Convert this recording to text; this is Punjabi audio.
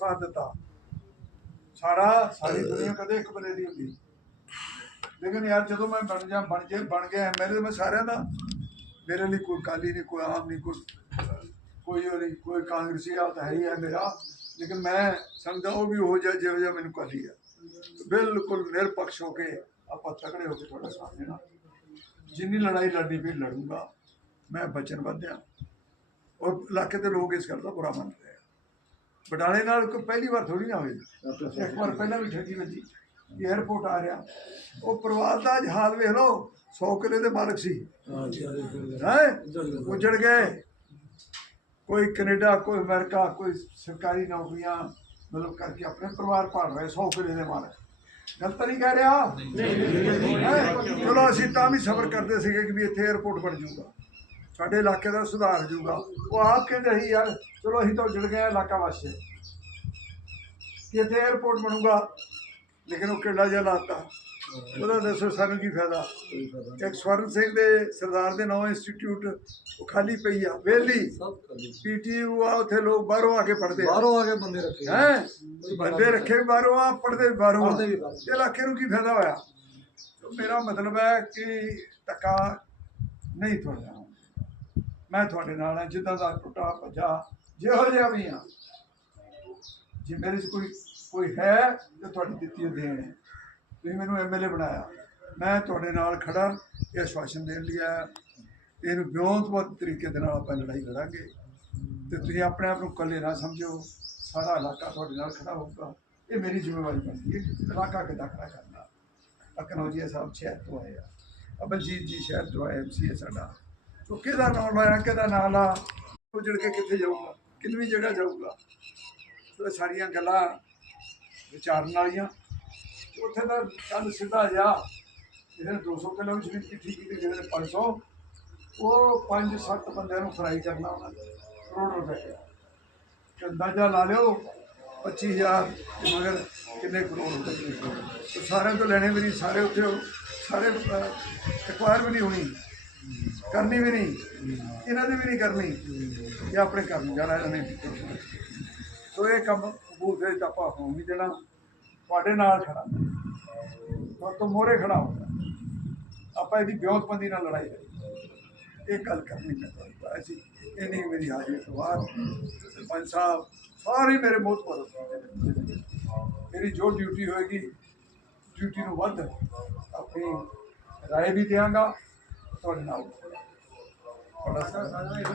ਸਾਥ ਦਿੱਤਾ। ਸਾਰਾ, ਸਾਰੀ ਦੁਨੀਆ ਕਦੇ ਇੱਕ ਬਲੇ ਦੀ ਹੁੰਦੀ। ਲੇਕਿਨ ਯਾਰ ਜਦੋਂ ਮੈਂ ਬਣ ਜਾ, ਬਣ ਜੇ, ਬਣ ਗਿਆ ਐਮਐਲਏ ਮੈਂ ਸਾਰਿਆਂ ਦਾ, ਮੇਰੇ ਲਈ ਕੋਈ ਕਾਲੀ ਨਹੀਂ, ਕੋਈ ਆਮ ਨਹੀਂ, ਕੋਈ ਕੋਈ ਉਹ ਨਹੀਂ, ਕੋਈ ਕਾਂਗਰਸੀ ਆ ਤਾਂ ਹੈ ਹੀ ਹੈ ਮੇਰਾ। ਲੇਕਿਨ ਮੈਂ ਸਮਝਦਾ ਉਹ ਵੀ ਹੋ ਜਾ ਜਿਹੋ ਜਿਹਾ ਮੈਨੂੰ ਕਾਲੀ ਆ ਬਿਲਕੁਲ ਨਿਰਪੱਖ ਹੋ ਕੇ ਆਪਾਂ ਤਕੜੇ ਹੋ ਕੇ ਤੁਹਾਡੇ ਸਾਹਮਣੇ ਨਾ। ਜਿੰਨੀ ਲੜਾਈ ਲੜਨੀ ਵੀ ਲੜੂੰਗਾ। ਮੈਂ ਬਚਨਬੱਧ ਹਾਂ ਔਰ ਇਲਾਕੇ ਦੇ ਲੋਕ ਇਸ ਗੱਲ ਦਾ ਬੁਰਾ ਮੰਨਦੇ ਬਟਾਲੇ ਨਾਲ ਕੋਈ ਪਹਿਲੀ ਵਾਰ ਥੋੜੀ ਨਾ ਹੋਈ। ਇੱਕ ਵਾਰ ਪਹਿਲਾਂ ਵੀ ਠੱਗੀ ਵੱਜੀ ਏਅਰਪੋਰਟ ਆ ਰਿਹਾ। ਉਹ ਪ੍ਰਵਾਸ ਦਾ ਹਾਲ ਵੇਖ ਲਓ 100 ਦੇ ਮਾਲਕ ਸੀ। ਹੈ ਉਜੜ ਗਏ। ਕੋਈ ਕੈਨੇਡਾ ਕੋਈ ਅਮਰੀਕਾ ਕੋਈ ਸਰਕਾਰੀ ਨੌਕਰੀਆਂ ਮਤਲਬ ਕਰਕੇ ਆਪਣੇ ਪਰਿਵਾਰ ਪਾਲ ਰਹੇ 100 ਕਿਲੇ ਦੇ ਮਾਲਕ। ਗੱਲ ਤਾਂ ਨਹੀਂ ਕਹਿ ਰਿਹਾ? ਚਲੋ ਅਸੀਂ ਤਾਂ ਵੀ ਸਬਰ ਕਰਦੇ ਸੀਗੇ ਕਿ ਵੀ ਇੱਥੇ ਏਅਰਪੋਰਟ ਬਣ ਜੂਗਾ ਸਾਡੇ ਇਲਾਕੇ ਦਾ ਸੁਧਾਰ ਜਾਊਗਾ ਉਹ ਆਪ ਕਹਿੰਦੇ ਸੀ ਯਾਰ ਚਲੋ ਅਸੀਂ ਤਾਂ ਉਜੜ ਗਏ ਇਲਾਕਾ ਵਾਸਤੇ ਕਿ ਇੱਥੇ 에어ਪੋਰਟ ਬਣੂਗਾ ਲੇਕਿਨ ਉਹ ਕਿਹੜਾ ਜਿਹਾ ਲਾਤਾ ਉਹਦਾ ਦੱਸੋ ਸਾਨੂੰ ਕੀ ਫਾਇਦਾ? ਇੱਕ ਸਵਰਨ ਸਿੰਘ ਦੇ ਸਰਦਾਰ ਦੇ ਨੌ ਇੰਸਟੀਚਿਊਟ ਉਹ ਖਾਲੀ ਪਈ ਆ ਵੇਲੀ ਪੀਟੀਯੂ ਆ ਉੱਥੇ ਲੋਕ ਬਾਹਰੋਂ ਆ ਕੇ ਪੜਦੇ ਬਾਹਰੋਂ ਆ ਕੇ ਬੰਦੇ ਰੱਖੇ ਹੈ? ਬੰਦੇ ਰੱਖੇ ਬਾਹਰੋਂ ਆ ਪੜਦੇ ਬਾਹਰੋਂ। ਤੇ ਇਲਾਕੇ ਨੂੰ ਕੀ ਫਾਇਦਾ ਹੋਇਆ? ਮੇਰਾ ਮਤਲਬ ਹੈ ਕਿ ਟੱਕਾ ਨਹੀਂ ਤੁਹਾਡਾ। ਮੈਂ ਤੁਹਾਡੇ ਨਾਲ ਹਾਂ, ਜਿੱਦਾਂ ਦਾ ਟੁੱਟਾ ਭੱਜਾ, ਜਿਹੋ ਜਿਹਾ ਵੀ ਹਾਂ। ਜੇ ਮੇਰੇ 'ਚ ਕੋਈ ਕੋਈ ਹੈ ਤੇ ਤੁਹਾਡੀ ਦਿੱਤੀ ਹੋਈ ਦੇਣ ਹੈ ਤੁਸੀਂ ਮੈਨੂੰ ਐਮਐਲਏ ਬਣਾਇਆ। ਮੈਂ ਤੁਹਾਡੇ ਨਾਲ ਖੜਾ ਇਹ ਆਸ਼ਵਾਸਨ ਦੇਣ ਲਈ ਆਇਆ। ਇਹਨੂੰ ਵਿਉਂਤਬੱਧ ਤਰੀਕੇ ਦੇ ਨਾਲ ਆਪਾਂ ਲੜਾਈ ਲੜਾਂਗੇ। ਤੇ ਤੁਸੀਂ ਆਪਣੇ ਆਪ ਨੂੰ ਇਕੱਲੇ ਨਾ ਸਮਝੋ। ਸਾਰਾ ਇਲਾਕਾ ਤੁਹਾਡੇ ਨਾਲ ਖੜਾ ਹੋਊਗਾ। ਇਹ ਮੇਰੀ ਜ਼ਿੰਮੇਵਾਰੀ ਬਣਦੀ ਹੈ। ਇਲਾਕਾ ਕਿੱਦਾਂ ਖੜਾ ਕਰਨਾ? ਅਕਨੌਜੀਆ ਸਾਹਿਬ ਸ਼ਹਿਰ ਤੋਂ ਆਏ ਆ। ਅਬਲਜੀਤ ਜੀ ਸ਼ਹਿਰ ਤੋਂ ਆਏ ਐਮਸੀਏ ਸਾਡਾ। ਤੋ ਕਿਹਦਾ ਨਾਮ ਲਾਇਆ, ਕਿਹਦਾ ਨਾਮ ਲਾ? ਉਜੜ ਕੇ ਕਿੱਥੇ ਜਾਊਗਾ? ਕਿੰਨਵੀਂ ਜਗ੍ਹਾ ਜਾਊਗਾ? ਸੋ ਇਹ ਸਾਰੀਆਂ ਗੱਲਾਂ ਵਿਚਾਰਨ ਵਾਲੀਆਂ। ਉੱਥੇ ਦਾ ਕੱਲ ਸਿੱਧਾ ਜਾ। ਜਿਹਨੇ 200 ਕਿਲੋ ਵਿੱਚ ਵੀ ਚਿੱਠੀ ਕੀਤੀ ਜਿਹਨੇ 500 ਉਹ 5-7 ਬੰਦਿਆਂ ਨੂੰ ਫਰਾਈ ਕਰਨਾ ਉਹਨਾਂ ਨੇ। ਕਰੋੜ ਰੁਪਏ। ਦਾ ਅੰਦਾਜ਼ਾ ਲਾ ਲਿਓ 25000 ਤੇ ਮਗਰ ਕਿੰਨੇ ਕਰੋੜ ਰੁਪਏ ਤੇ ਸਾਰਿਆਂ ਤੋਂ ਲੈਣੇ ਵੀ ਨਹੀਂ, ਸਾਰੇ ਉੱਥੇ ਸਾਰੇ ਐਕਵਾਇਰ ਵੀ ਨਹੀਂ ਹੋਣੀ। ਕਰਨੀ ਵੀ ਨਹੀਂ। ਇਹਨਾਂ ਦੀ ਵੀ ਨਹੀਂ ਕਰਨੀ ਇਹ ਆਪਣੇ ਘਰ ਨੂੰ ਜਾਣਾ ਇਹਨਾਂ। ਨੇ ਸੋ ਇਹ ਕੰਮ ਕਬੂਲ ਦੇ ਵਿੱਚ ਆਪਾਂ ਹੋਣ ਨਹੀਂ ਦੇਣਾ। ਤੁਹਾਡੇ ਨਾਲ ਖੜਾ। ਤੁਹਾਡੇ ਤੋਂ ਮੋਰੇ ਖੜਾ ਹੋਣਾ ਆਪਾਂ ਇਹਦੀ ਵਿਉਂਤਬੰਦੀ ਨਾਲ ਲੜਾਈ ਕਰੀ ਇਹ ਗੱਲ ਕਰਨੀ ਮੈਂ ਅਸੀਂ ਇਹ ਨਹੀਂ ਮੇਰੀ ਹਾਜ਼ਰੀ ਤੋਂ ਬਾਅਦ ਸਰਪੰਚ ਸਾਹਿਬ ਸਾਰੇ ਮੇਰੇ ਮੋਤ ਪਰ ਮੇਰੀ ਜੋ ਡਿਊਟੀ ਹੋਏਗੀ ਡਿਊਟੀ ਨੂੰ ਵੱਧ ਆਪਣੀ ਰਾਏ ਵੀ ਦਿਆਂਗਾ この辺りは。